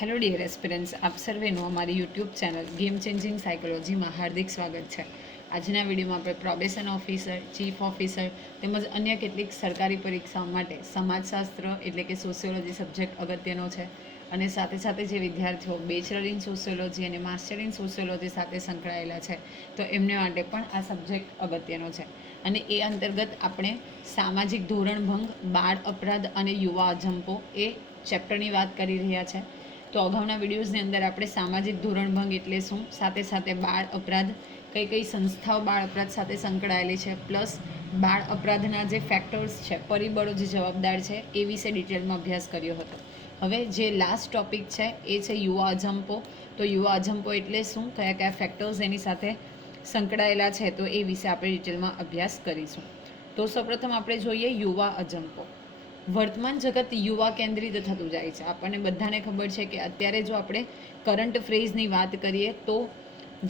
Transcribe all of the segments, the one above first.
Hello dear aspirants, આપ સર્વેનું અમારી YouTube channel game changing સાયકોલોજીમાં હાર્દિક સ્વાગત છે. આજના વિડીયોમાં આપણે પ્રોબેશન ઓફિસર, ચીફ ઓફિસર તેમજ અન્ય કેટલીક સરકારી પરીક્ષાઓ માટે સમાજશાસ્ત્ર એટલે કે સોશિયોલોજી સબ્જેક્ટ અગત્યનો છે અને સાથે સાથે જે વિદ્યાર્થીઓ બેચલર ઇન સોશિયોલોજી અને માસ્ટર ઇન સોશિયોલોજી સાથે સંકળાયેલા છે તો એમને માટે પણ આ સબ્જેક્ટ અગત્યનો છે. અને એ અંતર્ગત આપણે સામાજિક ધોરણભંગ, બાળ અપરાધ અને યુવા અજંપો એ ચેપ્ટરની વાત કરી રહ્યા છે. તો અગાઉના વિડીયોઝની અંદર આપણે સામાજિક ધોરણભંગ એટલે શું, સાથે સાથે બાળ અપરાધ, કઈ કઈ સંસ્થાઓ બાળ અપરાધ સાથે સંકળાયેલી છે, પ્લસ બાળ અપરાધના જે ફેક્ટર્સ છે, પરિબળો જે જવાબદાર છે એ વિશે ડિટેલમાં અભ્યાસ કર્યો હતો. હવે જે લાસ્ટ ટોપિક છે એ છે યુવા અજંપો. તો યુવા અજંપો એટલે શું, કયા કયા ફેક્ટર્સ એની સાથે સંકળાયેલા છે, તો એ વિશે આપણે ડિટેલમાં અભ્યાસ કરીશું. તો સૌપ્રથમ આપણે જોઈએ યુવા અજંપો. વર્તમાન જગત યુવા કેન્દ્રિત થતું જાય છે. આપણને બધાને ખબર છે કે અત્યારે જો આપણે કરંટ ફ્રેઝની વાત કરીએ તો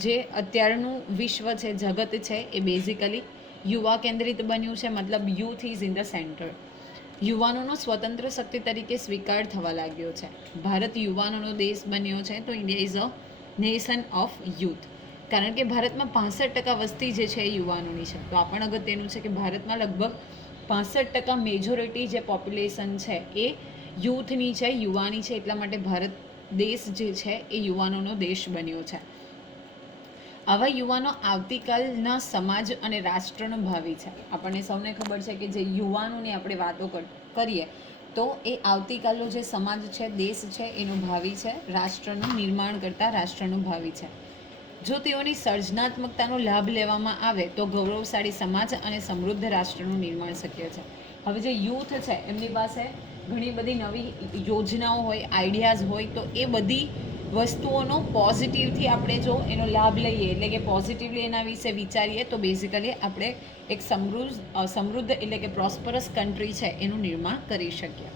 જે અત્યારનું વિશ્વ છે, જગત છે, એ બેઝિકલી યુવા કેન્દ્રિત બન્યું છે. મતલબ youth is in the centre. યુવાનોનો સ્વતંત્ર શક્તિ તરીકે સ્વીકાર થવા લાગ્યો છે. ભારત યુવાનોનો દેશ બન્યો છે, તો India is a nation of youth. કારણ કે ભારતમાં 65% વસ્તી જે છે એ યુવાનોની છે. તો આ પણ અગત્યનું છે કે ભારતમાં લગભગ 65% મેજોરિટી જે પોપ્યુલેશન છે એ યુથની છે, યુવાની છે. એટલા માટે ભારત દેશ જે છે એ યુવાનોનો દેશ બન્યો છે. આવા યુવાનો આવતીકાલના સમાજ અને રાષ્ટ્રનો ભાવિ છે. આપણને સૌને ખબર છે કે જે યુવાનોની આપણે વાતો કરીએ તો એ આવતીકાલનો જે સમાજ છે, દેશ છે, એનું ભાવિ છે, રાષ્ટ્રનું નિર્માણ કરતા રાષ્ટ્રનું ભાવિ છે. જો તેઓની સર્જનાત્મકતાનો લાભ લેવામાં આવે તો ગૌરવશાળી સમાજ અને સમૃદ્ધ રાષ્ટ્રનું નિર્માણ શક્ય છે. હવે જે યુથ છે એમની પાસે ઘણી બધી નવી યોજનાઓ હોય, આઈડિયાઝ હોય, તો એ બધી વસ્તુઓનો પોઝિટિવથી આપણે જો એનો લાભ લઈએ એટલે કે પોઝિટિવલી એના વિશે વિચારીએ તો બેઝિકલી આપણે એક સમૃદ્ધ એટલે કે પ્રોસ્પરસ કન્ટ્રી છે એનું નિર્માણ કરી શકીએ.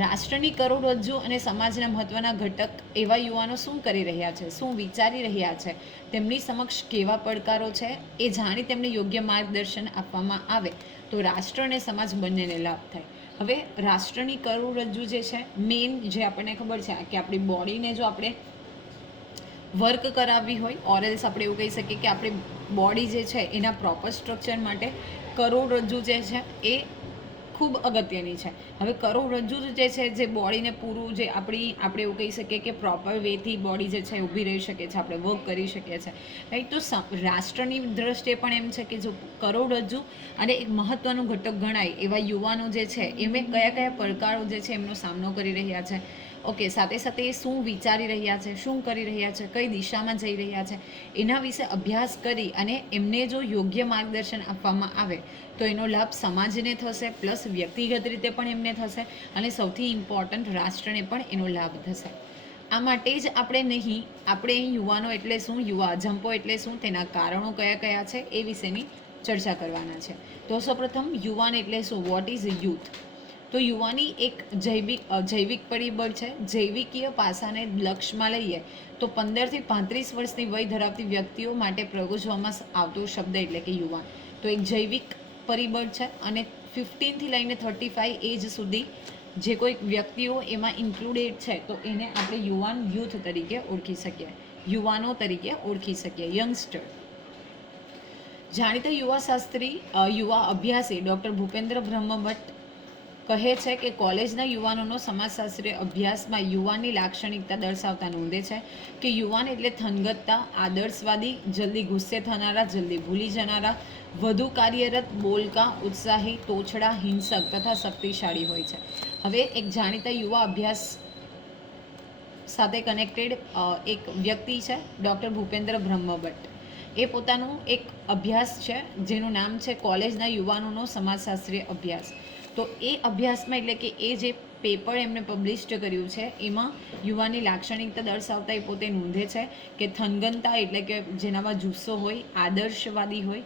રાષ્ટ્રની કરોડરજ્જુ અને સમાજના મહત્વના ઘટક એવા યુવાનો શું કરી રહ્યા છે, શું વિચારી રહ્યા છે, તેમની સમક્ષ કેવા પડકારો છે, એ જાણી તેમને યોગ્ય માર્ગદર્શન આપવામાં આવે તો રાષ્ટ્ર અને સમાજ બંનેને લાભ થાય. હવે રાષ્ટ્રની કરોડરજ્જુ જે છે, મેઇન જે આપણને ખબર છે કે આપણી બોડીને જો આપણે વર્ક કરાવવી હોય, ઓરેલ્સ આપણે એવું કહી શકીએ કે આપણી બોડી જે છે એના પ્રોપર સ્ટ્રક્ચર માટે કરોડરજ્જુ જે છે એ ખૂબ અગત્યની છે. હવે કરોડરજ્જુ જે છે, જે બોડીને પૂરું જે આપણે એવું કહી શકીએ કે પ્રોપર વેથી બોડી જે છે ઊભી રહી શકે છે, આપણે વર્ક કરી શકીએ છીએ, રાઈટ. તો રાષ્ટ્રની દ્રષ્ટિએ પણ એમ છે કે જો કરોડરજ્જુ અને એક મહત્વનું ઘટક ગણાય એવા યુવાનો જે છે એમને કયા કયા પડકારો જે છે એમનો સામનો કરી રહ્યા છે, ઓકે, સાથે સાથે એ શું વિચારી રહ્યા છે, શું કરી રહ્યા છે, કઈ દિશામાં જઈ રહ્યા છે, એના વિશે અભ્યાસ કરી અને એમને જો યોગ્ય માર્ગદર્શન આપવામાં આવે તો એનો લાભ સમાજને થશે, પ્લસ વ્યક્તિગત રીતે પણ એમને થશે અને સૌથી ઇમ્પોર્ટન્ટ રાષ્ટ્રને પણ એનો લાભ થશે. આ માટે જ આપણે નહીં, આપણે યુવાનો એટલે શું, યુવા અજંપો એટલે શું, તેના કારણો કયા કયા છે એ વિશેની ચર્ચા કરવાના છે. તો સૌપ્રથમ યુવાન એટલે શું, વોટ ઇઝ યુથ? તો યુવાની એક જૈવિક પરિબળ છે. જૈવિકીય પાસાને લક્ષમાં લઈએ તો 15 થી 35 વર્ષની વય ધરાવતી વ્યક્તિઓ માટે પ્રયોજવામાં આવતો શબ્દ એટલે કે યુવાન. તો એક જૈવિક પરિબળ છે અને 15 થી લઈને 35 એજ સુધી જે કોઈ વ્યક્તિઓ એમાં ઇન્ક્લુડેડ છે તો એને આપણે યુવાન, યુથ તરીકે ઓળખી શકીએ, યુવાનો તરીકે ઓળખી શકીએ, યંગસ્ટર. જાણીતા યુવા શાસ્ત્રી, યુવા અભ્યાસી ડૉક્ટર ભૂપેન્દ્ર બ્રહ્મભટ્ટ કહે છે કે કોલેજના યુવાનોનો સમાજશાસ્ત્રીય અભ્યાસમાં યુવાનની લાક્ષણિકતા દર્શાવતા નોંધે છે કે યુવાન એટલે થનગતતા, આદર્શવાદી, જલ્દી ગુસ્સે થનારા, જલ્દી ભૂલી જનારા, વધુ કાર્યરત, બોલકા, ઉત્સાહી, તોછડા, હિંસક તથા શક્તિશાળી હોય છે. હવે એક જાણીતા યુવા અભ્યાસ સાથે કનેક્ટેડ એક વ્યક્તિ છે ડૉક્ટર ભૂપેન્દ્ર બ્રહ્મભટ્ટ. એ પોતાનું એક અભ્યાસ છે જેનું નામ છે કોલેજના યુવાનોનો સમાજશાસ્ત્રીય અભ્યાસ. તો એ અભ્યાસમાં એટલે કે એ જે પેપર એમણે પબ્લિશ કર્યું છે એમાં યુવાનની લાક્ષણિકતા દર્શાવતા એ પોતે નોંધે છે કે થનગનતા એટલે કે જેનામાં જુસ્સો હોય, આદર્શવાદી હોય,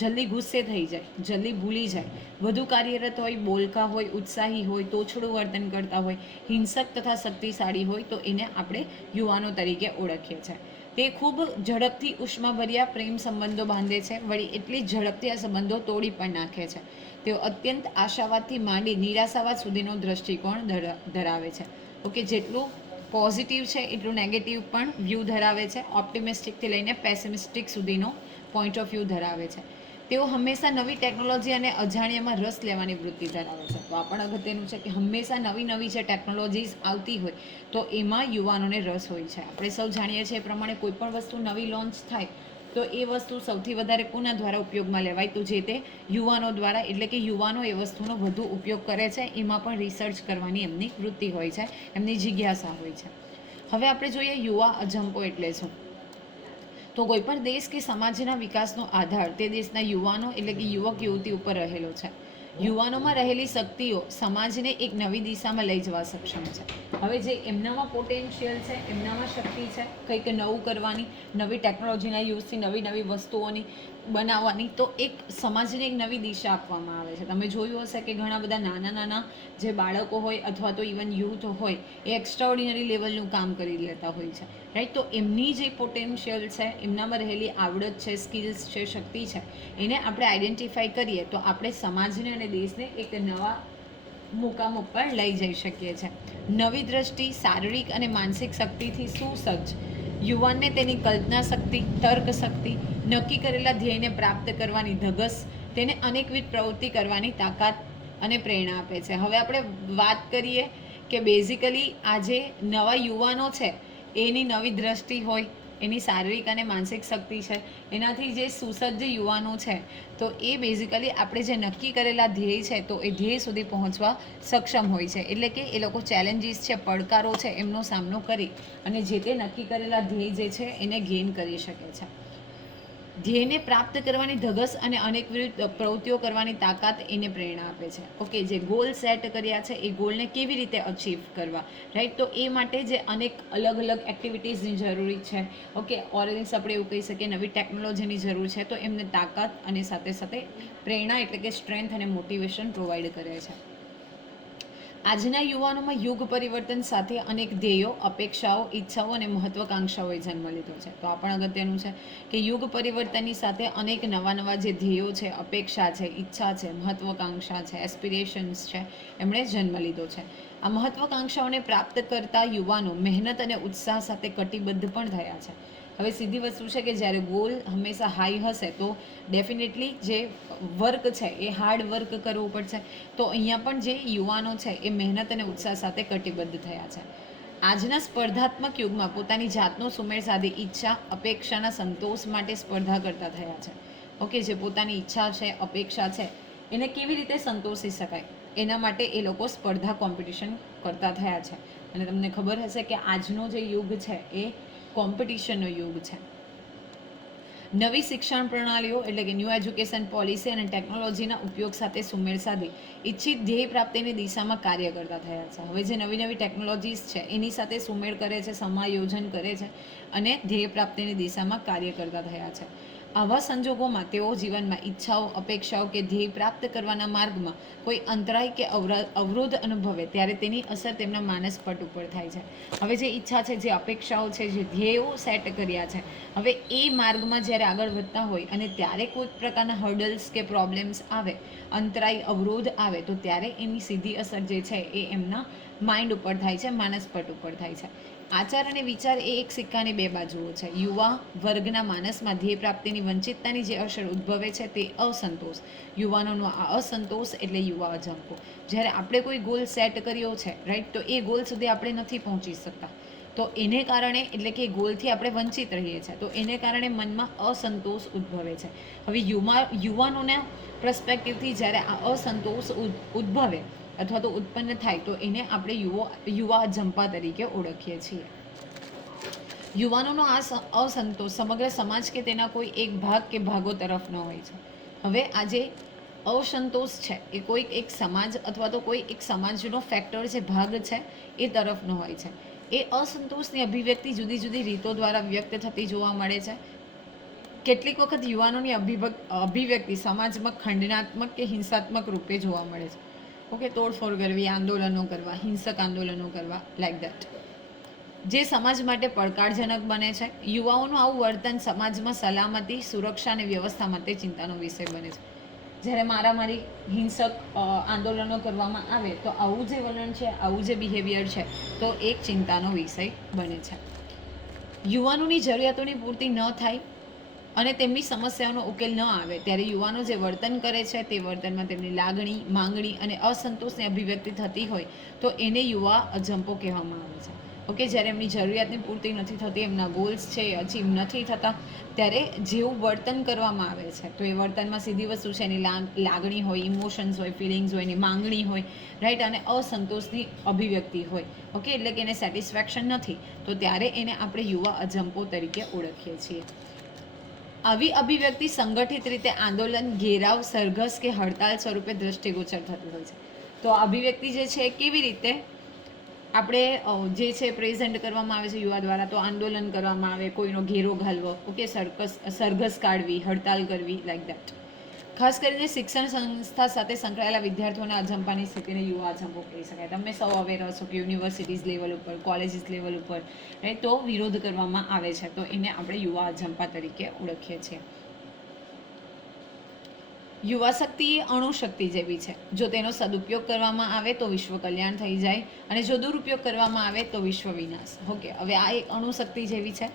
જલ્દી ગુસ્સે થઈ જાય, જલ્દી ભૂલી જાય, વધુ કાર્યરત હોય, બોલકા હોય, ઉત્સાહી હોય, તોછડું વર્તન કરતા હોય, હિંસક તથા શક્તિશાળી હોય તો એને આપણે યુવાનો તરીકે ઓળખીએ છીએ. તે ખૂબ ઝડપથી ઉષ્માભર્યા પ્રેમ સંબંધો બાંધે છે, વળી એટલી ઝડપથી આ સંબંધો તોડી પણ નાખે છે. તેઓ અત્યંત આશાવાદથી માંડી નિરાશાવાદ સુધીનો દ્રષ્ટિકોણ ધરાવે છે. ઓકે, જેટલું પોઝિટિવ છે એટલું નેગેટિવ પણ વ્યૂ ધરાવે છે, ઓપ્ટિમિસ્ટિકથી લઈને પેસિમિસ્ટિક સુધીનો પોઈન્ટ ઓફ વ્યૂ ધરાવે છે. તેઓ હંમેશા નવી ટેકનોલોજી અને અજાણ્યામાં રસ લેવાની વૃત્તિ ધરાવે છે. તો આ પણ અગત્યનું છે કે હંમેશા નવી નવી જે ટેકનોલોજીસ આવતી હોય તો એમાં યુવાનોને રસ હોય છે. આપણે સૌ જાણીએ છીએ એ પ્રમાણે કોઈ પણ વસ્તુ નવી લોન્ચ થાય તો એ વસ્તુ સૌથી વધારે કોના દ્વારા ઉપયોગમાં લેવાય, તો જે તે યુવાનો દ્વારા, એટલે કે યુવાનો એ વસ્તુનો વધુ ઉપયોગ કરે છે. એમાં પણ રિસર્ચ કરવાની એમની વૃત્તિ હોય છે, એમની જિજ્ઞાસા હોય છે. હવે આપણે જોઈએ યુવા અજંપો એટલે શું. તો કોઈ પણ દેશ કે સમાજના વિકાસનો આધાર તે દેશના યુવાનો એટલે કે યુવક યુવતી ઉપર રહેલો છે. યુવાનોમાં રહેલી શક્તિઓ સમાજને એક નવી દિશામાં લઈ જવા સક્ષમ છે. હવે જે એમનામાં પોટેન્શિયલ છે, એમનામાં શક્તિ છે કંઈક નવું કરવાની, નવી ટેકનોલોજીના યુઝથી નવી નવી વસ્તુઓની બનાવવાની, તો એક સમાજને એક નવી દિશા આપવામાં આવે છે. તમે જોયું હશે કે ઘણા બધા નાના નાના જે બાળકો હોય અથવા તો ઇવન યુથ હોય એ એક્સ્ટ્રાઓર્ડિનરી લેવલનું કામ કરી લેતા હોય છે, રાઈટ. તો એમની જે પોટેન્શિયલ છે, એમનામાં રહેલી આવડત છે, સ્કિલ્સ છે, શક્તિ છે, એને આપણે આઈડેન્ટિફાઈ કરીએ તો આપણે સમાજને અને દેશને એક નવા મુકામ ઉપર લઈ જઈ શકીએ છીએ. નવી દ્રષ્ટિ, શારીરિક અને માનસિક શક્તિથી સુસજ્જ યુવાનને તેની કલ્પના શક્તિ, તર્ક શક્તિ, નક્કી કરેલા ધ્યેયને પ્રાપ્ત કરવાની ધગસ, તેને અનેકવિધ પ્રવૃત્તિ કરવાની તાકાત અને પ્રેરણા આપે છે. હવે આપણે વાત કરીએ કે બેઝિકલી આ જે નવા યુવાનો છે એની નવી દ્રષ્ટિ હોય, એની શારીરિક અને માનસિક શક્તિ છે, એનાથી જે સુસજ્જ યુવાનો છે તો એ બેઝિકલી આપણે જે નક્કી કરેલા ધ્યેય છે તો એ ધ્યેય સુધી પહોંચવા સક્ષમ હોય છે. એટલે કે એ લોકો ચેલેન્જીસ છે, પડકારો છે, એમનો સામનો કરી અને જે તે નક્કી કરેલા ધ્યેય જે છે એને ગેઇન કરી શકે છે. ધ્યેયને પ્રાપ્ત કરવાની ધગસ અને અનેકવિધ પ્રવૃત્તિઓ કરવાની તાકાત એને પ્રેરણા આપે છે. ઓકે, જે ગોલ સેટ કર્યા છે એ ગોલને કેવી રીતે અચીવ કરવા, રાઈટ. તો એ માટે જે અનેક અલગ અલગ એક્ટિવિટીઝની જરૂરી છે, ઓકે, ઓરેન્સ આપણે એવું કહી શકીએ નવી ટેકનોલોજીની જરૂર છે, તો એમને તાકાત અને સાથે સાથે પ્રેરણા એટલે કે સ્ટ્રેન્થ અને મોટિવેશન પ્રોવાઈડ કરે છે. આજના યુવાનોમાં યુગ પરિવર્તન સાથે અનેક ધ્યેયો, અપેક્ષાઓ, ઈચ્છાઓ અને મહત્વાકાંક્ષાઓએ જન્મ લીધો છે. તો આ પણ અગત્યનું છે કે યુગ પરિવર્તનની સાથે અનેક નવા નવા જે ધ્યેયો છે, અપેક્ષા છે, ઈચ્છા છે, મહત્વાકાંક્ષા છે, એસ્પિરેશન્સ છે, એમણે જન્મ લીધો છે. આ મહત્વાકાંક્ષાઓને પ્રાપ્ત કરતા યુવાનો મહેનત અને ઉત્સાહ સાથે કટિબદ્ધ પણ થયા છે. હવે સીધી વસ્તુ છે કે જ્યારે ગોલ હંમેશા હાઈ હશે તો ડેફિનેટલી જે વર્ક છે એ હાર્ડ વર્ક કરવું પડશે. તો અહીંયા પણ જે યુવાનો છે એ મહેનત અને ઉત્સાહ સાથે કટિબદ્ધ થયા છે. આજના સ્પર્ધાત્મક યુગમાં પોતાની જાતનો સુમેળ સાધી ઈચ્છા, અપેક્ષાના સંતોષ માટે સ્પર્ધા કરતા થયા છે. ઓકે, જે પોતાની ઈચ્છા છે, અપેક્ષા છે, એને કેવી રીતે સંતોષી શકાય એના માટે એ લોકો સ્પર્ધા કોમ્પિટિશન કરતા થયા છે. અને તમને ખબર હશે કે આજનો જે યુગ છે એ કોમ્પિટિશનનો યુગ છે. નવી શિક્ષણ પ્રણાલીઓ એટલે કે ન્યૂ એજ્યુકેશન પોલિસી અને ટેકનોલોજીના ઉપયોગ સાથે સુમેળ સાધી ઈચ્છિત ધ્યેય પ્રાપ્તિની દિશામાં કાર્ય કરતા થયા છે. હવે જે નવી નવી ટેકનોલોજીસ છે એની સાથે સુમેળ કરે છે, સમાયોજન કરે છે અને ધ્યેય પ્રાપ્તિની દિશામાં કાર્ય કરતા થયા છે. આવા સંજોગોમાં તેઓ જીવનમાં ઈચ્છાઓ, અપેક્ષાઓ કે ધ્યેય પ્રાપ્ત કરવાના માર્ગમાં કોઈ અંતરાય કે અવરોધ અનુભવે ત્યારે તેની અસર તેમના માનસપટ ઉપર થાય છે. હવે જે ઈચ્છા છે, જે અપેક્ષાઓ છે, જે ધ્યેયો સેટ કર્યા છે, હવે એ માર્ગમાં જ્યારે આગળ વધતા હોય અને ત્યારે કોઈ પ્રકારના હર્ડલ્સ કે પ્રોબ્લેમ્સ આવે, અંતરાય, અવરોધ આવે તો ત્યારે એની સીધી અસર જે છે એ એમના માઇન્ડ ઉપર થાય છે, માનસપટ ઉપર થાય છે. આચાર અને વિચાર એ એક સિક્કાની બે બાજુઓ છે. યુવા વર્ગના માનસમાં ધ્યેય પ્રાપ્તિની વંચિતતાની જે અસર ઉદ્ભવે છે તે અસંતોષ. યુવાનોનો આ અસંતોષ એટલે યુવા અજંપો. જ્યારે આપણે કોઈ ગોલ સેટ કર્યો છે, રાઈટ, તો એ ગોલ સુધી આપણે નથી પહોંચી શકતા, તો એને કારણે એટલે કે ગોલથી આપણે વંચિત રહીએ છીએ, તો એને કારણે મનમાં અસંતોષ ઉદ્ભવે છે. હવે યુવાનોના પર્સપેક્ટિવથી જ્યારે આ અસંતોષ ઉદ્ભવે અથવા તો ઉત્પન્ન થાય તો એને આપણે યુવા અજંપા તરીકે ઓળખીએ છીએ. યુવાનોનો આ અસંતોષ સમગ્ર સમાજ કે તેના કોઈ એક ભાગ કે ભાગો તરફનો હોય છે. હવે આ જે અસંતોષ છે એ કોઈ એક સમાજ અથવા તો કોઈ એક સમાજનો ફેક્ટર જે ભાગ છે એ તરફનો હોય છે. એ અસંતોષની અભિવ્યક્તિ જુદી જુદી રીતો દ્વારા વ્યક્ત થતી જોવા મળે છે. કેટલીક વખત યુવાનોની અભિવ્યક્તિ સમાજમાં ખંડનાત્મક કે હિંસાત્મક રૂપે જોવા મળે છે. ઓકે, તોડફોડ કરવી, આંદોલનો કરવા, હિંસક આંદોલનો કરવા, લાઈક દેટ, જે સમાજ માટે પડકારજનક બને છે. યુવાઓનું આવું વર્તન સમાજમાં સલામતી, સુરક્ષા અને વ્યવસ્થા માટે ચિંતાનો વિષય બને છે. જ્યારે મારામારી હિંસક આંદોલનો કરવામાં આવે તો આવું જે વલણ છે, આવું જે બિહેવિયર છે, તો એક ચિંતાનો વિષય બને છે. યુવાનોની જરૂરિયાતોની પૂર્તિ ન થાય અને તેમની સમસ્યાઓનો ઉકેલ ન આવે ત્યારે યુવાનો જે વર્તન કરે છે તે વર્તનમાં તેમની લાગણી, માંગણી અને અસંતોષની અભિવ્યક્તિ થતી હોય તો એને યુવા અજંપો કહેવામાં આવે છે. ઓકે, જ્યારે એમની જરૂરિયાતની પૂર્તિ નથી થતી, એમના ગોલ્સ છે એ અચીવ નથી થતા, ત્યારે જેવું વર્તન કરવામાં આવે છે તો એ વર્તનમાં સીધી વસ્તુ છે એની લાગણી હોય, ઇમોશન્સ હોય, ફિલિંગ્સ હોય, એની માંગણી હોય, રાઈટ, અને અસંતોષની અભિવ્યક્તિ હોય. ઓકે, એટલે કે એને સેટિસ્ફેક્શન નથી, તો ત્યારે એને આપણે યુવા અજંપો તરીકે ઓળખીએ છીએ. આવી અભિવ્યક્તિ સંગઠિત રીતે આંદોલન, ઘેરાવ, સરઘસ કે હડતાલ સ્વરૂપે દ્રષ્ટિગોચર થતી હોય છે. તો અભિવ્યક્તિ જે છે કેવી રીતે આપણે જે છે પ્રેઝન્ટ કરવામાં આવે છે યુવા દ્વારા, તો આંદોલન કરવામાં આવે, કોઈનો ઘેરો ઘાલવો, ઓકે, સરઘસ કાઢવી, હડતાલ કરવી, લાઈક દેટ. ખાસ કરીને શિક્ષણ સંસ્થા સાથે સંકળાયેલા વિદ્યાર્થીઓના અજંપાની સ્થિતિને યુવા અજંપો કહી શકાય. તમે સૌ અવેર હશો કે યુનિવર્સિટીઝ લેવલ ઉપર, કોલેજીસ લેવલ ઉપર તો વિરોધ કરવામાં આવે છે, તો એને આપણે યુવા અજંપા તરીકે ઓળખીએ છીએ. યુવા શક્તિ એ અણુશક્તિ જેવી છે. જો તેનો સદુપયોગ કરવામાં આવે તો વિશ્વ કલ્યાણ થઈ જાય અને જો દુરુપયોગ કરવામાં આવે તો વિશ્વ વિનાશ. ઓકે, હવે આ એક અણુશક્તિ જેવી છે.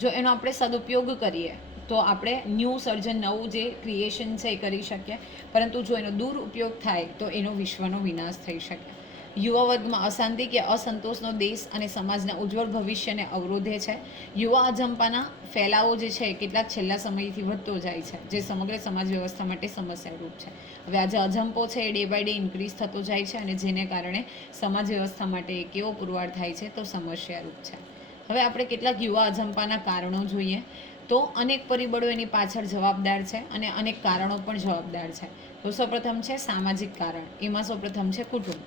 જો એનો આપણે સદુપયોગ કરીએ તો આપણે ન્યૂ સર્જન, નવું જે ક્રિએશન છે એ કરી શકીએ, પરંતુ જો એનો દુરુપયોગ થાય તો એનો વિશ્વનો વિનાશ થઈ શકે. યુવા વર્ગમાં અશાંતિ કે અસંતોષનો દેશ અને સમાજના ઉજ્જવળ ભવિષ્યને અવરોધે છે. યુવા અજંપાના ફેલાવો જે છે કેટલાક છેલ્લા સમયથી વધતો જાય છે, જે સમગ્ર સમાજ વ્યવસ્થા માટે સમસ્યારૂપ છે. હવે આ જે અજંપો છે એ ડે બાય ડે ઇન્ક્રીઝ થતો જાય છે અને જેને કારણે સમાજ વ્યવસ્થા માટે કેવો પુરવાર થાય છે તો સમસ્યારૂપ છે. હવે આપણે કેટલાક યુવા અજંપાના કારણો જોઈએ તો અનેક પરિબળો એની પાછળ જવાબદાર છે અને અનેક કારણો પણ જવાબદાર છે. તો સૌપ્રથમ છે સામાજિક કારણ. એમાં સૌપ્રથમ છે કુટુંબ.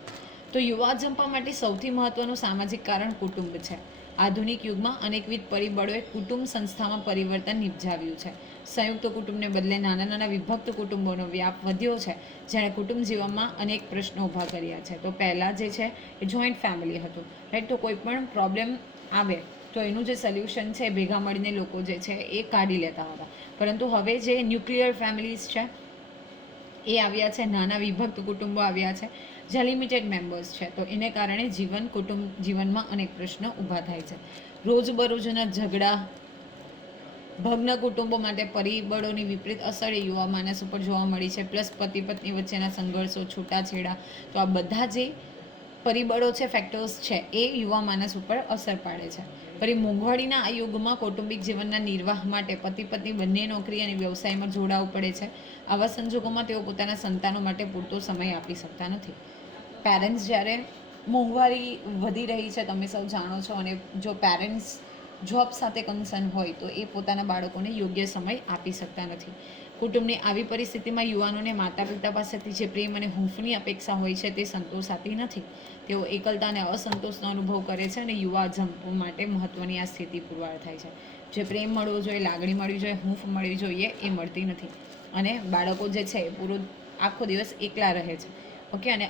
તો યુવા અજંપા માટે સૌથી મહત્વનું સામાજિક કારણ કુટુંબ છે. આધુનિક યુગમાં અનેકવિધ પરિબળોએ કુટુંબ સંસ્થામાં પરિવર્તન નિપજાવ્યું છે. સંયુક્ત કુટુંબને બદલે નાના નાના વિભક્ત કુટુંબોનો વ્યાપ વધ્યો છે, જેણે કુટુંબ જીવનમાં અનેક પ્રશ્નો ઊભા કર્યા છે. તો પહેલાં જે છે એ જોઈન્ટ ફેમિલી હતું, રાઈટ. તો કોઈ પણ પ્રોબ્લેમ આવે તો એનું જે સોલ્યુશન છે ભેગા મળીને લોકો જે છે એ કાઢી લેતા હતા. પરંતુ હવે જે ન્યુક્લિયર ફેમિલીઝ છે એ આવ્યા છે, નાના વિભક્ત કુટુંબો આવ્યા છે જ્યાં લિમિટેડ મેમ્બર્સ છે. તો એને કારણે જીવનમાં અનેક પ્રશ્નો ઊભા થાય છે. રોજબરોજના ઝઘડા, ભગ્ન કુટુંબો માટે પરિબળોની વિપરીત અસર એ યુવા માનસ ઉપર જોવા મળી છે. પ્લસ પતિ પત્ની વચ્ચેના સંઘર્ષો, છૂટાછેડા, તો આ બધા જે પરિબળો છે, ફેક્ટર્સ છે, એ યુવા માનસ ઉપર અસર પાડે છે. ફરી મોંઘવારીના આ યુગમાં કૌટુંબિક જીવનના નિર્વાહ માટે પતિ પત્ની બંને નોકરી અને વ્યવસાયમાં જોડાવવું પડે છે. આવા સંજોગોમાં તેઓ પોતાના સંતાનો માટે પૂરતો સમય આપી શકતા નથી. પેરેન્ટ્સ જ્યારે મોંઘવારી વધી રહી છે, તમે સૌ જાણો છો, અને જો પેરેન્ટ્સ જોબ સાથે કન્સર્ન હોય તો એ પોતાના બાળકોને યોગ્ય સમય આપી શકતા નથી. કુટુંબની આવી પરિસ્થિતિમાં યુવાનોને માતા પિતા પાસેથી જે પ્રેમ અને હૂંફની અપેક્ષા હોય છે તે સંતોષાતી નથી. તેઓ એકલતા અને અસંતોષનો અનુભવ કરે છે અને યુવા અજંપો માટે મહત્ત્વની આ સ્થિતિ પુરવાર થાય છે. જે પ્રેમ મળવો જોઈએ, લાગણી મળવી જોઈએ, હૂંફ મળવી જોઈએ, એ મળતી નથી અને બાળકો જે છે એ પૂરો આખો દિવસ એકલા રહે છે. ઓકે, અને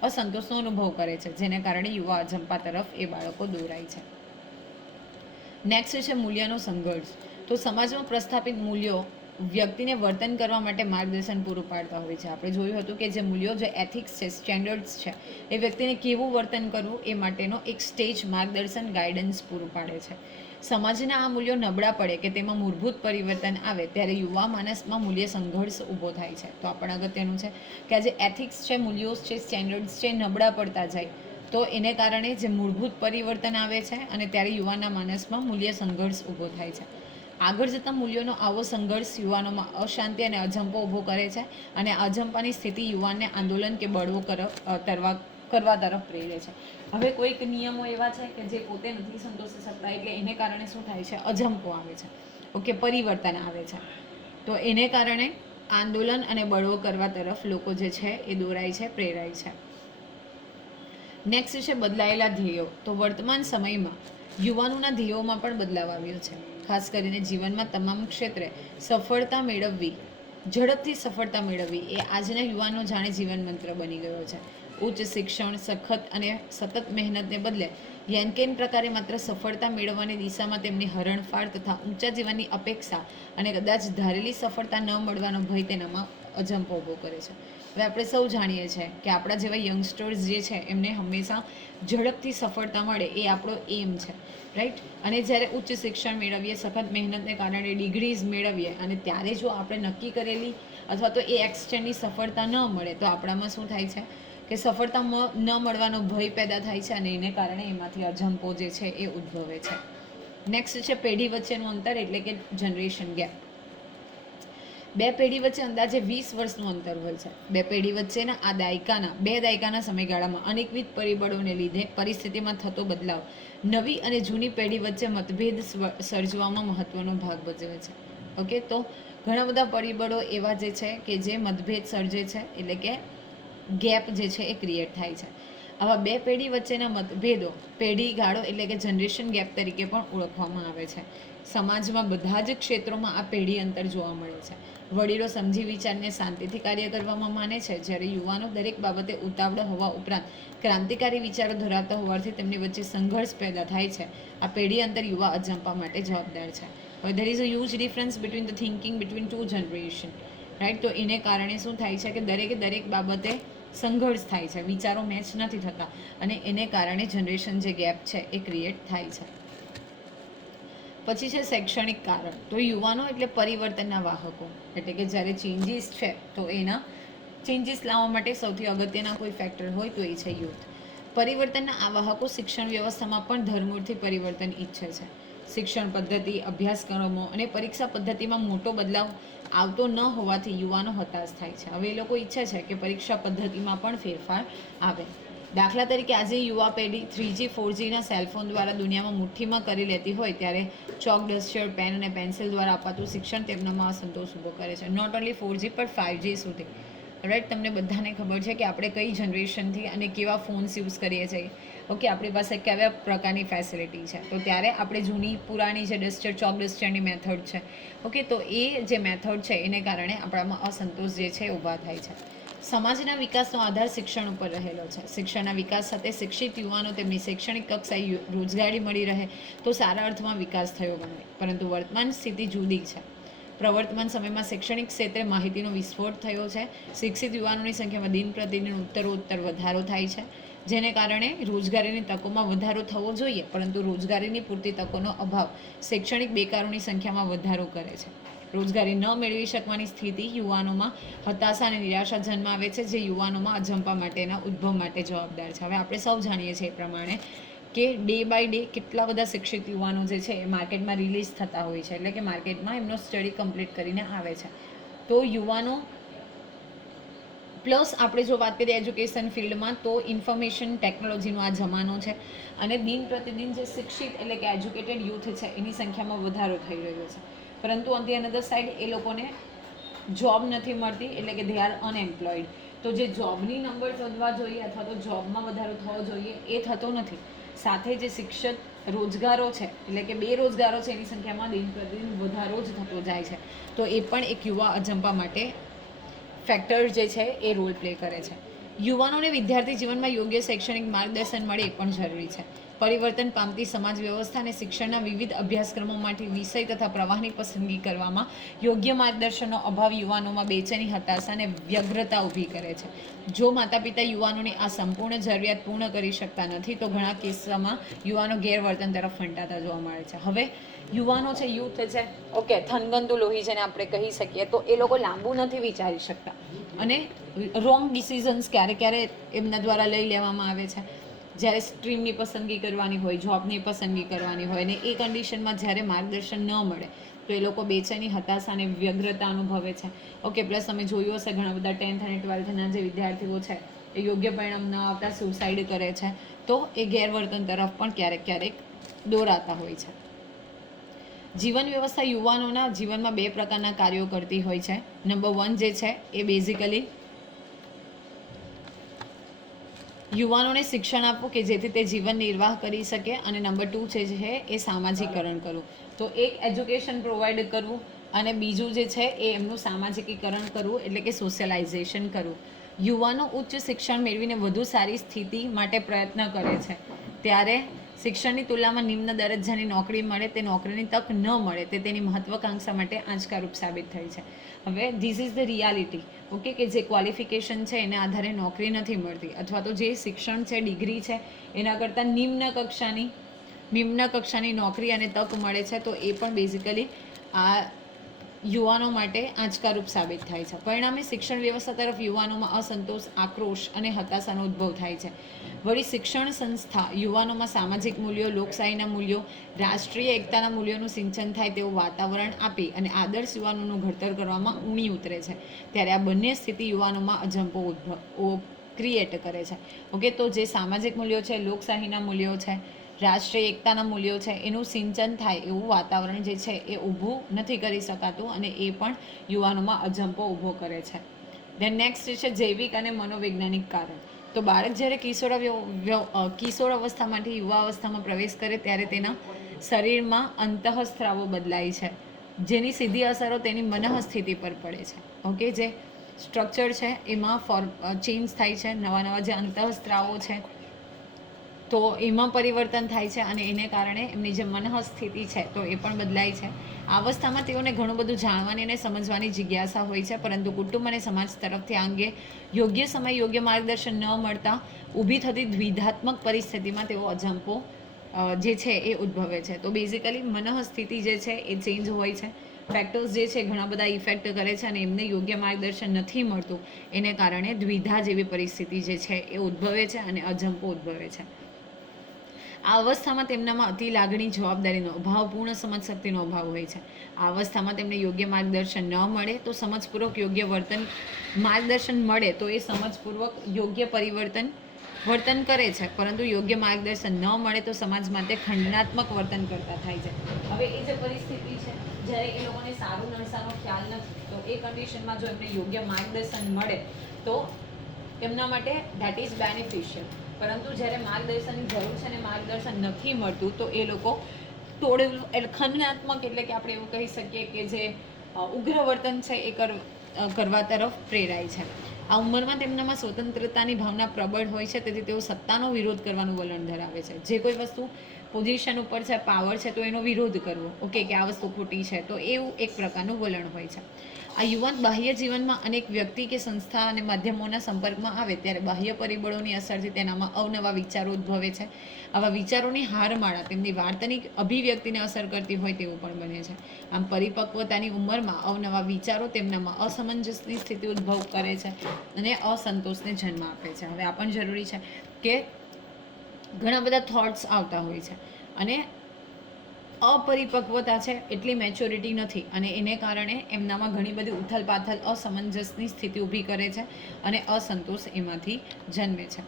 અસંતોષનો અનુભવ કરે છે, જેને કારણે યુવા અજંપા તરફ એ બાળકો દોરાય છે. નેક્સ્ટ છે મૂલ્યનો સંઘર્ષ. તો સમાજમાં પ્રસ્થાપિત મૂલ્યો વ્યક્તિને વર્તન કરવા માટે માર્ગદર્શન પૂરું પાડતા હોય છે. આપણે જોયું હતું કે જે મૂલ્યો, જે એથિક્સ છે, સ્ટેન્ડર્ડ્સ છે, એ વ્યક્તિને કેવું વર્તન કરવું એ માટેનો એક સ્ટેજ, માર્ગદર્શન, ગાઈડન્સ પૂરું પાડે છે. સમાજના આ મૂલ્યો નબળા પડે કે તેમાં મૂળભૂત પરિવર્તન આવે ત્યારે યુવા માનસમાં મૂલ્ય સંઘર્ષ ઊભો થાય છે. તો આ પણ અગત્યનું છે કે આ જે એથિક્સ છે, મૂલ્યો છે, સ્ટેન્ડર્ડ્સ છે, નબળા પડતા જાય તો એને કારણે જે મૂળભૂત પરિવર્તન આવે છે અને ત્યારે યુવાનના માનસમાં મૂલ્ય સંઘર્ષ ઊભો થાય છે. આગળ જતાં મૂલ્યોનો આવો સંઘર્ષ યુવાનોમાં અશાંતિ અને અજંપો ઊભો કરે છે અને અજંપાની સ્થિતિ યુવાનને આંદોલન કે બળવો કરવા તરફ પ્રેરે છે. હવે કોઈક નિયમો એવા છે કે જે પોતે નથી સંતોષી શકતા, એટલે એને કારણે શું થાય છે, અજંપો આવે છે. ઓકે, પરિવર્તન આવે છે. તો એને કારણે આંદોલન અને બળવો કરવા તરફ લોકો જે છે એ દોરાય છે, પ્રેરાય છે. નેક્સ્ટ છે બદલાયેલા ધ્યેયો. તો વર્તમાન સમયમાં યુવાનોના ધ્યેયોમાં પણ બદલાવ આવ્યો છે. ખાસ કરીને જીવનમાં તમામ ક્ષેત્રે ઝડપથી સફળતા મેળવવી એ આજના યુવાનો જાણે જીવન મંત્ર બની ગયો છે. ઉચ્ચ શિક્ષણ, સખત અને સતત મહેનતને બદલે યેનકેન પ્રકારે માત્ર સફળતા મેળવવાની દિશામાં તેમની હરણફાળ તથા ઊંચા જીવનની અપેક્ષા અને કદાચ ધારેલી સફળતા ન મળવાનો ભય તેનામાં અજંપો ઊભો કરે છે. હવે આપણે સૌ જાણીએ છીએ કે આપણા જેવા યંગસ્ટર્સ જે છે એમને હંમેશા ઝડપથી સફળતા મળે એ આપણો એમ છે, રાઈટ. અને જ્યારે ઉચ્ચ શિક્ષણ મેળવીએ, સખત મહેનતને કારણે ડિગ્રીઝ મેળવીએ અને ત્યારે જો આપણે નક્કી કરેલી અથવા તો એ એક્સટેન્ડની સફળતા ન મળે તો આપણામાં શું થાય છે કે સફળતા ન મળવાનો ભય પેદા થાય છે અને એને કારણે એમાંથી અજંપો જે છે એ ઉદ્ભવે છે. નેક્સ્ટ છે પેઢી વચ્ચેનું અંતર એટલે કે જનરેશન ગેપ. બે પેઢી વચ્ચે અંદાજે 20 વર્ષનું અંતર હોય છે. બે પેઢી વચ્ચેના આ બે દાયકાના સમયગાળામાં અનેકવિધ પરિબળોને લીધે પરિસ્થિતિમાં થતો બદલાવ નવી અને જૂની પેઢી વચ્ચે મતભેદ સર્જવામાં મહત્વનો ભાગ ભજવે છે. ઓકે, તો ઘણા બધા પરિબળો એવા જે છે કે જે મતભેદ સર્જે છે, એટલે કે ગેપ જે છે એ ક્રિએટ થાય છે. આવા બે પેઢી વચ્ચેના મતભેદો પેઢી ગાળો એટલે કે જનરેશન ગેપ તરીકે પણ ઓળખવામાં આવે છે. સમાજમાં બધા જ ક્ષેત્રોમાં આ પેઢી અંતર જોવા મળે છે. વડીલો સમજી વિચારને શાંતિથી કાર્ય કરવામાં માને છે, જ્યારે યુવાનો દરેક બાબતે ઉતાવળ હોવા ઉપરાંત ક્રાંતિકારી વિચારો ધરાવતા હોવાથી તેમની વચ્ચે સંઘર્ષ પેદા થાય છે. આ પેઢી અંતર યુવા અજંપા માટે જવાબદાર છે. હવે there is a huge difference between the thinking between two generation, right. તો એને કારણે શું થાય છે કે દરેક બાબતે સંઘર્ષ થાય છે, વિચારો મેચ નથી થતા અને એને કારણે જનરેશન જે ગેપ છે એ ક્રિએટ થાય છે. પછી છે શૈક્ષણિક કારણ. તો યુવાનો એટલે પરિવર્તનના વાહકો, એટલે કે જ્યારે ચેન્જીસ છે તો એના ચેન્જીસ લાવવા માટે સૌથી અગત્યના કોઈ ફેક્ટર હોય તો એ છે યુથ. પરિવર્તનના આ વાહકો શિક્ષણ વ્યવસ્થામાં પણ ધરમૂળથી પરિવર્તન ઈચ્છે છે. શિક્ષણ પદ્ધતિ, અભ્યાસક્રમો અને પરીક્ષા પદ્ધતિમાં મોટો બદલાવ આવતો ન હોવાથી યુવાનો હતાશ થાય છે. હવે એ લોકો ઈચ્છે છે કે પરીક્ષા પદ્ધતિમાં પણ ફેરફાર આવે. દાખલા તરીકે આજે યુવા પેઢી 3G 4Gના સેલફોન દ્વારા દુનિયામાં મુઠ્ઠીમાં કરી લેતી હોય ત્યારે ચોક, ડસ્ટર, પેન અને પેન્સિલ દ્વારા અપાતું શિક્ષણ તેમનામાં અસંતોષ ઊભો કરે છે. નોટ ઓનલી 4G પણ 5G સુધી, રાઈટ. તમને બધાને ખબર છે કે આપણે કઈ જનરેશનથી અને કેવા ફોન્સ યુઝ કરીએ છીએ. ઓકે, આપણી પાસે કેવા પ્રકારની ફેસિલિટી છે. તો ત્યારે આપણે જૂની પુરાણી જે ડસ્ટર, ચોક ડસ્ટરની મેથડ છે, ઓકે, તો એ જે મેથડ છે એને કારણે આપણામાં અસંતોષ જે છે ઊભા થાય છે. સમાજના વિકાસનો આધાર શિક્ષણ ઉપર રહેલો છે. શિક્ષણના વિકાસ સાથે શિક્ષિત યુવાનો તેમની શૈક્ષણિક કક્ષાએ રોજગારી મળી રહે તો સારા અર્થમાં વિકાસ થયો ગણાય. પરંતુ વર્તમાન સ્થિતિ જુદી છે. પ્રવર્તમાન સમયમાં શૈક્ષણિક ક્ષેત્રે માહિતીનો વિસ્ફોટ થયો છે. શિક્ષિત યુવાનોની સંખ્યામાં દિન પ્રતિદિન ઉત્તરોત્તર વધારો થાય છે, જેને કારણે રોજગારીની તકોમાં વધારો થવો જોઈએ, પરંતુ રોજગારીની પૂરતી તકોનો અભાવ શૈક્ષણિક બેકારોની સંખ્યામાં વધારો કરે છે. રોજગારી ન મેળવી શકવાની સ્થિતિ યુવાનોમાં હતાશા અને નિરાશા જન્માવે છે, જે યુવાનોમાં અજંપા માટેના ઉદ્ભવ માટે જવાબદાર છે. હવે આપણે સૌ જાણીએ છીએ એ પ્રમાણે કે ડે બાય ડે કેટલા બધા શિક્ષિત યુવાનો જે છે એ માર્કેટમાં રિલીઝ થતા હોય છે, એટલે કે માર્કેટમાં એમનો સ્ટડી કમ્પ્લીટ કરીને આવે છે. તો યુવાનો પ્લસ આપણે જો વાત કરીએ એજ્યુકેશન ફિલ્ડમાં તો ઇન્ફોર્મેશન ટેકનોલોજીનો આ જમાનો છે અને દિન પ્રતિદિન જે શિક્ષિત એટલે કે એજ્યુકેટેડ યુથ છે એની સંખ્યામાં વધારો થઈ રહ્યો છે. પરંતુ ઓન ધી અનધર સાઈડ એ લોકોને જોબ નથી મળતી, એટલે કે દે આર અનએમ્પ્લોયડ. તો જે જોબની નંબર્સ વધવા જોઈએ અથવા તો જોબમાં વધારો થવો જોઈએ એ થતો નથી. સાથે જે શિક્ષિત રોજગારો છે એટલે કે બેરોજગારો છે એની સંખ્યામાં દિન પ્રતિદિન વધારો જ થતો જાય છે. તો એ પણ એક યુવા અજંપા માટે ફેક્ટર જે છે એ રોલ પ્લે કરે છે. યુવાનોને વિદ્યાર્થી જીવનમાં યોગ્ય શૈક્ષણિક માર્ગદર્શન મળે એ પણ જરૂરી છે. પરિવર્તન પામતી સમાજ વ્યવસ્થા અને શિક્ષણના વિવિધ અભ્યાસક્રમોમાંથી વિષય તથા પ્રવાહની પસંદગી કરવામાં યોગ્ય માર્ગદર્શનનો અભાવ યુવાનોમાં બેચેની, હતાશા અને વ્યગ્રતા ઊભી કરે છે. જો માતા પિતા યુવાનોની આ સંપૂર્ણ જરૂરિયાત પૂર્ણ કરી શકતા નથી તો ઘણા કિસ્સામાં યુવાનો ગેરવર્તન તરફ ફંટાતા જોવા મળે છે. હવે યુવાનો છે, યુથ છે, ઓકે, થનગનતું લોહી જેને આપણે કહી શકીએ, તો એ લોકો લાંબુ નથી વિચારી શકતા અને રોંગ ડિસિઝન્સ ક્યારે એમના દ્વારા લઈ લેવામાં આવે છે. જ્યારે સ્ટ્રીમની પસંદગી કરવાની હોય, જોબની પસંદગી કરવાની હોય ને એ કન્ડિશનમાં જ્યારે માર્ગદર્શન ન મળે તો એ લોકો બેચેની, હતાશા અને વ્યગ્રતા અનુભવે છે. ઓકે, પ્લસ તમે જોયું હશે ઘણા બધા 10th અને 12thના જે વિદ્યાર્થીઓ છે એ યોગ્ય પરિણામ ન આવતા સુસાઇડ કરે છે. તો એ ગેરવર્તન તરફ પણ ક્યારેક દોરાતા હોય છે. જીવન વ્યવસ્થા યુવાનોના જીવનમાં બે પ્રકારના કાર્યો કરતી હોય છે. નંબર 1 જે છે એ બેઝિકલી યુવાનોને શિક્ષણ આપવું કે જેથી તે જીવન નિર્વાહ કરી શકે, અને નંબર 2 જે છે એ સામાજિકરણ કરવું. તો એક એજ્યુકેશન પ્રોવાઈડ કરવું અને બીજું જે છે એ એમનું સામાજિકીકરણ કરવું, એટલે કે સોશિયલાઇઝેશન કરવું. યુવાનો ઉચ્ચ શિક્ષણ મેળવીને વધુ સારી સ્થિતિ માટે પ્રયત્ન કરે છે, ત્યારે શિક્ષણની તુલનામાં નિમ્ન દરજ્જાની નોકરી મળે, તે નોકરીની તક ન મળે, તે તેની મહત્વાકાંક્ષા માટે આંચકારૂપ સાબિત થઈ છે. હવે this is the reality, okay, કે જે ક્વોલિફિકેશન છે એના આધારે નોકરી નથી મળતી, અથવા તો જે શિક્ષણ છે, ડિગ્રી છે, એના કરતાં નિમ્ન કક્ષાની નોકરી અને તક મળે છે, તો એ પણ બેઝિકલી આ યુવાનો માટે આંચકારૂપ સાબિત થાય છે. પરિણામે શિક્ષણ વ્યવસ્થા તરફ યુવાનોમાં અસંતોષ, આક્રોશ અને હતાશાનો ઉદ્ભવ થાય છે. વળી શિક્ષણ સંસ્થા યુવાનોમાં સામાજિક મૂલ્યો, લોકશાહીના મૂલ્યો, રાષ્ટ્રીય એકતાના મૂલ્યોનું સિંચન થાય તેવું વાતાવરણ આપી અને આદર્શ યુવાનોનું ઘડતર કરવામાં ઊણી ઉતરે છે, ત્યારે આ બંને સ્થિતિ યુવાનોમાં અજંપો ક્રિએટ કરે છે. ઓકે, તો જે સામાજિક મૂલ્યો છે, લોકશાહીના મૂલ્યો છે, રાષ્ટ્રીય એકતાના મૂલ્યો છે, એનું સિંચન થાય એવું વાતાવરણ જે છે એ ઊભું નથી કરી શકાતું, અને એ પણ યુવાનોમાં અજંપો ઊભો કરે છે. ધેન નેક્સ્ટ છે જૈવિક અને મનોવૈજ્ઞાનિક કારણ. તો બાળક જ્યારે કિશોર અવસ્થામાંથી યુવા અવસ્થામાં પ્રવેશ કરે ત્યારે તેના શરીરમાં અંતઃસ્ત્રાવો બદલાય છે, જેની સીધી અસરો તેની મનઃસ્થિતિ પર પડે છે. ઓકે, જે સ્ટ્રક્ચર છે એમાં ચેન્જ થાય છે, નવા જે અંતઃસ્ત્રાવો છે તો એમાં પરિવર્તન થાય છે, અને એને કારણે એમની જે મનઃસ્થિતિ છે તો એ પણ બદલાય છે. આ અવસ્થામાં તેઓને ઘણું બધું જાણવાની અને સમજવાની જિજ્ઞાસા હોય છે, પરંતુ કુટુંબ અને સમાજ તરફથી આ અંગે યોગ્ય સમય, યોગ્ય માર્ગદર્શન ન મળતા ઊભી થતી દ્વિધાત્મક પરિસ્થિતિમાં તેઓ અજંપો જે છે એ ઉદ્ભવે છે. તો બેઝિકલી મનઃસ્થિતિ જે છે એ ચેન્જ હોય છે, ફેક્ટર્સ જે છે ઘણા બધા ઇફેક્ટ કરે છે, અને એમને યોગ્ય માર્ગદર્શન નથી મળતું, એને કારણે દ્વિધા જેવી પરિસ્થિતિ જે છે એ ઉદ્ભવે છે અને અજંપો ઉદ્ભવે છે. આ અવસ્થામાં તેમનામાં અતિ લાગણી, જવાબદારીનો અભાવ, પૂર્ણ સમજશક્તિનો અભાવ હોય છે. આ અવસ્થામાં તેમને યોગ્ય માર્ગદર્શન ન મળે તો સમજપૂર્વક યોગ્ય માર્ગદર્શન મળે તો એ સમજપૂર્વક યોગ્ય વર્તન કરે છે, પરંતુ યોગ્ય માર્ગદર્શન ન મળે તો સમાજ માટે ખંડનાત્મક વર્તન કરતા થાય છે. હવે એ જે પરિસ્થિતિ છે, જ્યારે એ લોકોને સારું નરસાનો ખ્યાલ નથી, તો એ કન્ડિશનમાં જો એમને યોગ્ય માર્ગદર્શન મળે તો એમના માટે ધેટ ઇઝ બેનિફિશિયલ. પરંતુ જ્યારે માર્ગદર્શનની જરૂર છે અને માર્ગદર્શન નથી મળતું તો એ લોકો ખંડનાત્મક, એટલે કે આપણે એવું કહી શકીએ કે જે ઉગ્ર વર્તન છે એ કરવા તરફ પ્રેરાય છે. આ ઉંમરમાં તેમનામાં સ્વતંત્રતાની ભાવના પ્રબળ હોય છે, તેથી તેઓ સત્તાનો વિરોધ કરવાનું વલણ ધરાવે છે. જે કોઈ વસ્તુ પોઝિશન ઉપર છે, પાવર છે, તો એનો વિરોધ કરવો, ઓકે, કે આ વસ્તુ ખોટી છે, તો એવું એક પ્રકારનું વલણ હોય છે. આ યુવાન બાહ્ય જીવનમાં અનેક વ્યક્તિ કે સંસ્થા અને માધ્યમોના સંપર્કમાં આવે ત્યારે બાહ્ય પરિબળોની અસરથી તેનામાં અવનવા વિચારો ઉદ્ભવે છે. આવા વિચારોની હારમાળા તેમની વાર્તનિક અભિવ્યક્તિને અસર કરતી હોય તેવું પણ બને છે. આમ પરિપક્વતાની ઉંમરમાં અવનવા વિચારો તેમનામાં અસમંજસની સ્થિતિ ઉદ્ભવ કરે છે અને અસંતોષને જન્મ આપે છે. હવે આ પણ જરૂરી છે કે ઘણા બધા થોટ્સ આવતા હોય છે, અને અપરિપક્વતા છે એટલી મેચ્યોરિટી નથી, અને એને કારણે એમનામાં ઘણી બધી ઉથલપાથલ, અસમંજસની સ્થિતિ ઊભી કરે છે, અને અસંતોષ એમાંથી જન્મે છે.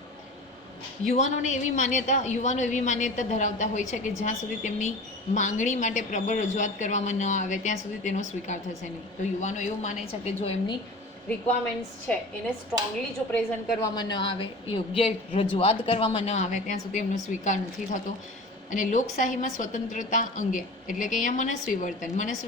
યુવાનો એવી માન્યતા ધરાવતા હોય છે કે જ્યાં સુધી તેમની માંગણી માટે પ્રબળ રજૂઆત કરવામાં ન આવે ત્યાં સુધી તેનો સ્વીકાર થશે નહીં. તો યુવાનો એવું માને છે કે જો એમની રિક્વાયરમેન્ટ્સ છે એને સ્ટ્રોંગલી જો પ્રેઝન્ટ કરવામાં ન આવે, યોગ્ય રજૂઆત કરવામાં ન આવે, ત્યાં સુધી એમનો સ્વીકાર નથી થતો. અને લોકશાહીમાં સ્વતંત્રતા અંગે, એટલે કે અહીંયા મનસ્વી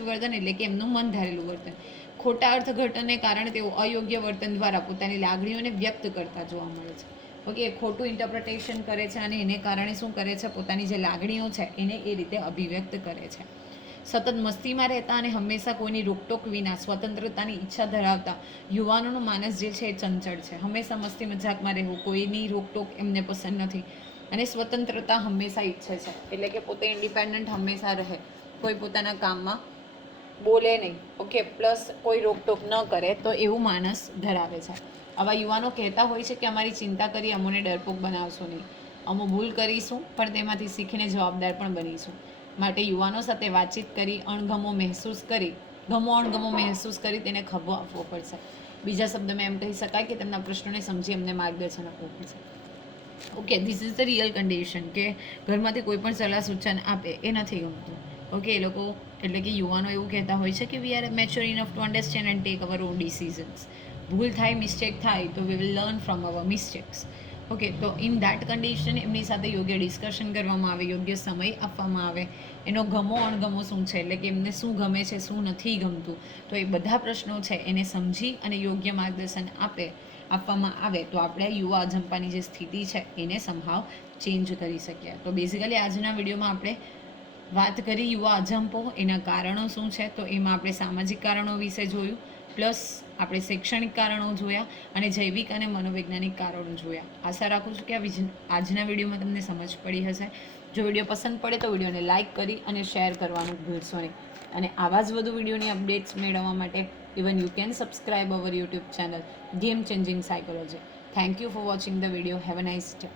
વર્તન એટલે કે એમનું મન ધારેલું વર્તન, ખોટા અર્થઘટનને કારણે તેઓ અયોગ્ય વર્તન દ્વારા પોતાની લાગણીઓને વ્યક્ત કરતા જોવા મળે છે. ઓકે, ખોટું ઇન્ટરપ્રિટેશન કરે છે, અને એને કારણે શું કરે છે, પોતાની જે લાગણીઓ છે એને એ રીતે અભિવ્યક્ત કરે છે. સતત મસ્તીમાં રહેતા અને હંમેશા કોઈની રોકટોક વિના સ્વતંત્રતાની ઈચ્છા ધરાવતા યુવાનોનું માનસ જે છે એ ચંચળ છે. હંમેશા મસ્તી મજાકમાં રહેવું, કોઈની રોકટોક એમને પસંદ નથી, અને સ્વતંત્રતા હંમેશા ઈચ્છે છે, એટલે કે પોતે ઇન્ડિપેન્ડન્ટ હંમેશા રહે, કોઈ પોતાના કામમાં બોલે નહીં, ઓકે, પ્લસ કોઈ રોકટોક ન કરે, તો એવું માનસ ધરાવે છે. આવા યુવાનો કહેતા હોય છે કે અમારી ચિંતા કરી અમોને ડરપોક બનાવશો નહીં, અમે ભૂલ કરીશું પણ તેમાંથી શીખીને જવાબદાર પણ બનીશું. માટે યુવાનો સાથે વાતચીત કરી અણગમો મહેસૂસ કરી તેને ખભો આપવો પડશે. બીજા શબ્દમાં એમ કહી શકાય કે તેમના પ્રશ્નોને સમજી એમને માર્ગદર્શન આપવું પડશે. Okay, this is the real condition, કે ઘરમાંથી કોઈ પણ સલાહ સૂચન આપે એ નથી ગમતું. ઓકે, એ લોકો એટલે કે યુવાનો એવું કહેતા હોય છે કે we are mature enough to understand and take our own decisions. ભૂલ થાય, મિસ્ટેક થાય, તો we will learn from our mistakes. Okay, તો ઇન ધેટ કન્ડિશન એમની સાથે યોગ્ય ડિસ્કશન કરવામાં આવે, યોગ્ય સમય આપવામાં આવે, એનો ગમો અણગમો શું છે, એટલે કે એમને શું ગમે છે, શું નથી ગમતું, તો એ બધા પ્રશ્નો છે એને સમજી અને યોગ્ય માર્ગદર્શન આપવામાં આવે તો આપણે યુવા અજંપાની જે સ્થિતિ છે એને સંભાવ ચેન્જ કરી શકીએ. તો બેઝિકલી આજના વિડીયોમાં આપણે વાત કરી યુવા અજંપો, એના કારણો શું છે, તો એમાં આપણે સામાજિક કારણો વિશે જોયું, પ્લસ આપણે શૈક્ષણિક કારણો જોયા અને જૈવિક અને મનોવૈજ્ઞાનિક કારણો જોયા. આશા રાખું છું કે આજના વિડીયોમાં તમને સમજ પડી હશે. જો વિડીયો પસંદ પડે તો વિડીયોને લાઇક કરી અને શેર કરવાનું ભૂલશો નહીં. અને આવા જ વધુ વિડીયોની અપડેટ્સ મેળવવા માટે even you can subscribe our YouTube channel game changing psychology. Thank you for watching the video. Have a nice day.